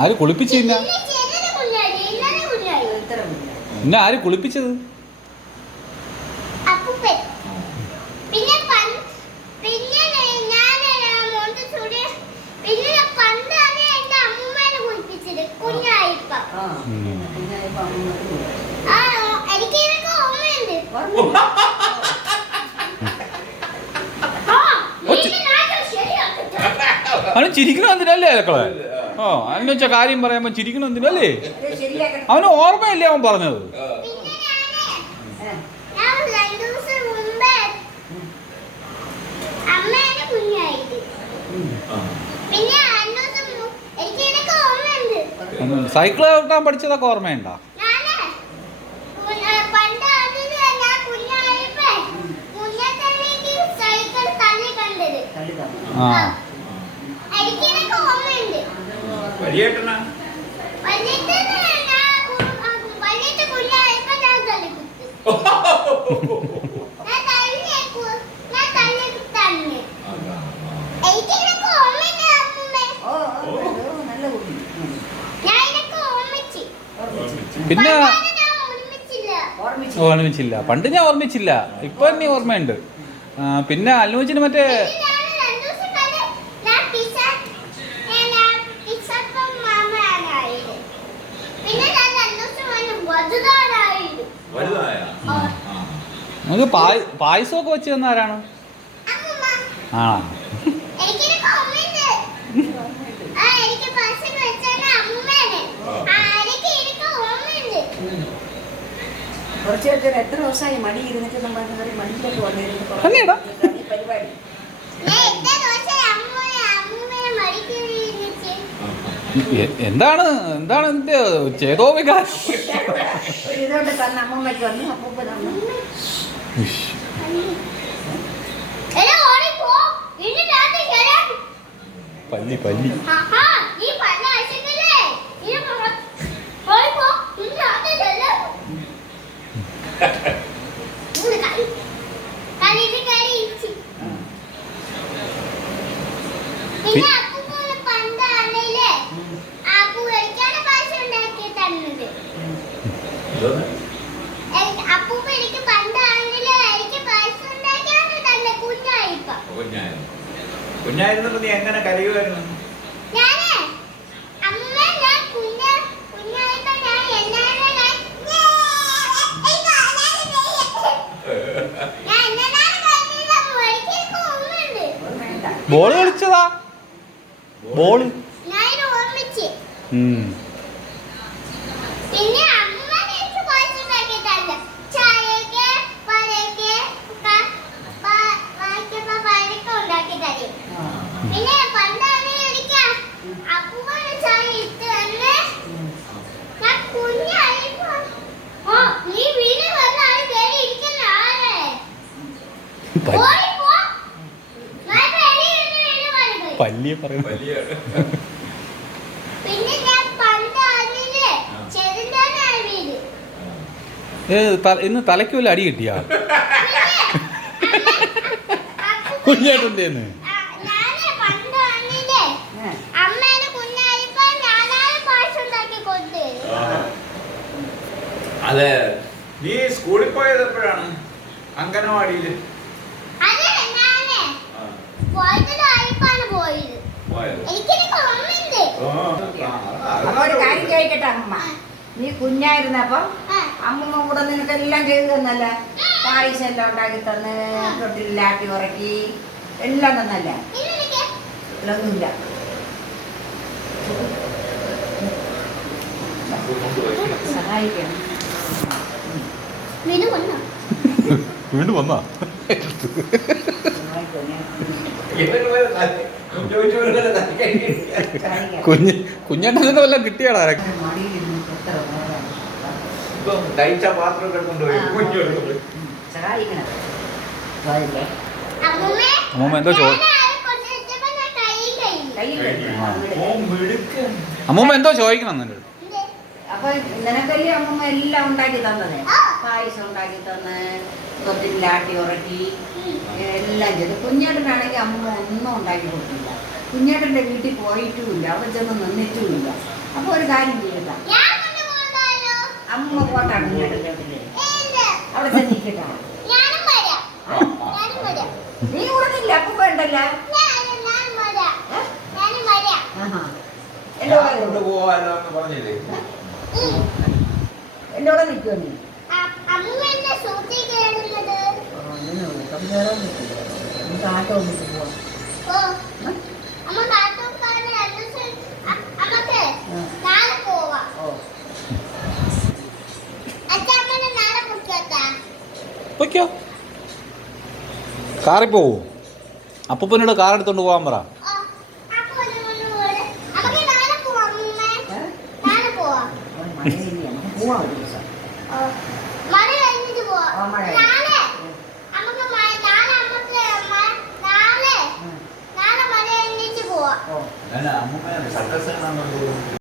ആര് കുളിപ്പിച്ചില്ല? പിന്നെ ആര് കുളിപ്പിച്ചത്? അപ്പൂപ്പൻ. അവന് ചിരിക്കണം എന്തിനല്ലേ അലക്കളെ ഓ അതിനുവെച്ച കാര്യം പറയുമ്പോൾ ചിരിക്കണം എന്തിനല്ലേ? അവന് ഓർമ്മയില്ലേ അവൻ പറഞ്ഞത്? സൈക്കിൾ ചവിട്ടാൻ പഠിച്ചതൊക്കെ ഓർമ്മയുണ്ട? ആ. പിന്നെ ഓർമ്മിച്ചില്ല. പണ്ട് ഞാൻ ഓർമ്മിച്ചില്ല. ഇപ്പൊ നീ ഓർമ്മയുണ്ട്. പിന്നെ അല്ലൂച്ചിന് മറ്റേ നമുക്ക് പായസമൊക്കെ വെച്ച് തന്ന ആരാണ്? ആ കുറച്ച് പേർക്ക് എത്ര ദിവസമായി മടി ഇരുന്നിട്ട് നമ്മൾ മടിയിലേക്ക് വന്നിരുന്നു പരിപാടി. എന്താണ്? എന്താണ് എന്റെ ചേതോ വികാരം പല്ലി പല്ലി. കുഞ്ഞായിരുന്നപ്പോ നീ എങ്ങനെ കരയുമായിരുന്നു പിന്നെ പല്ലിയെ പറയുന്നു ഇന്ന് തലയ്ക്ക് വല്ല അടി കിട്ടിയാ? കുഞ്ഞേട്ടന്റെ അതെ നീ സ്കൂളിൽ പോയത് എപ്പോഴാണ് അംഗനവാടിയിൽ അപ്പൊ ഒരു കാര്യം ചോദിക്കട്ടെ അമ്മ? നീ കുഞ്ഞായിരുന്നപ്പം അമ്മമ്മ കൂടെ നിനക്ക് എല്ലാം ചെയ്തു തന്നല്ലേ? പായസം എല്ലാം ഉണ്ടാക്കി തന്ന് തൊട്ടിലാട്ടി ഉറക്കി എല്ലാം തന്നല്ലേ? ഇതിലൊന്നുമില്ല സഹായിക്കണം. വീണ്ടും വന്നാ? കുഞ്ഞ് കുഞ്ഞേട്ടൻ വല്ല കിട്ടിയാടാ അമ്മൂമ്മ എന്തോ ചോദിക്കണം എന്നെ അപ്പൊ നിനക്കല്ലേ അമ്മൂമ്മ എല്ലാം ഉണ്ടാക്കി തന്നതേ. പായസം ഉണ്ടാക്കി തന്ന് കൊത്തിലാട്ടി ഉറക്കി എല്ലാം ചെയ്ത്. കുഞ്ഞേട്ടനാണെങ്കിൽ അമ്മ ഒന്നും ഉണ്ടാക്കി കൊടുത്തില്ല. കുഞ്ഞേട്ടന്റെ വീട്ടിൽ പോയിട്ടുമില്ല അവിടെ ചെന്ന് നിന്നിട്ടുമില്ല. അപ്പോൾ ഒരു കാര്യം ചെയ്യട്ട. അമ്മ പോട്ടാ കുഞ്ഞേട്ടന്റെ വീട്ടിൽ അവിടെ ചെന്നിക്കട്ടാ നീ കൂടുന്നില്ല അപ്പൊ വേണ്ടല്ല? എന്നോട് നിൽക്കുമോ നീ? കാറി പോവോ. അപ്പൂപ്പനോട് കാർ എടുത്തോണ്ട് പോകാൻ പറ. പോവാം നാളെ ഓ. നാളെ നമുക്ക് സർക്കസ് കാണാൻ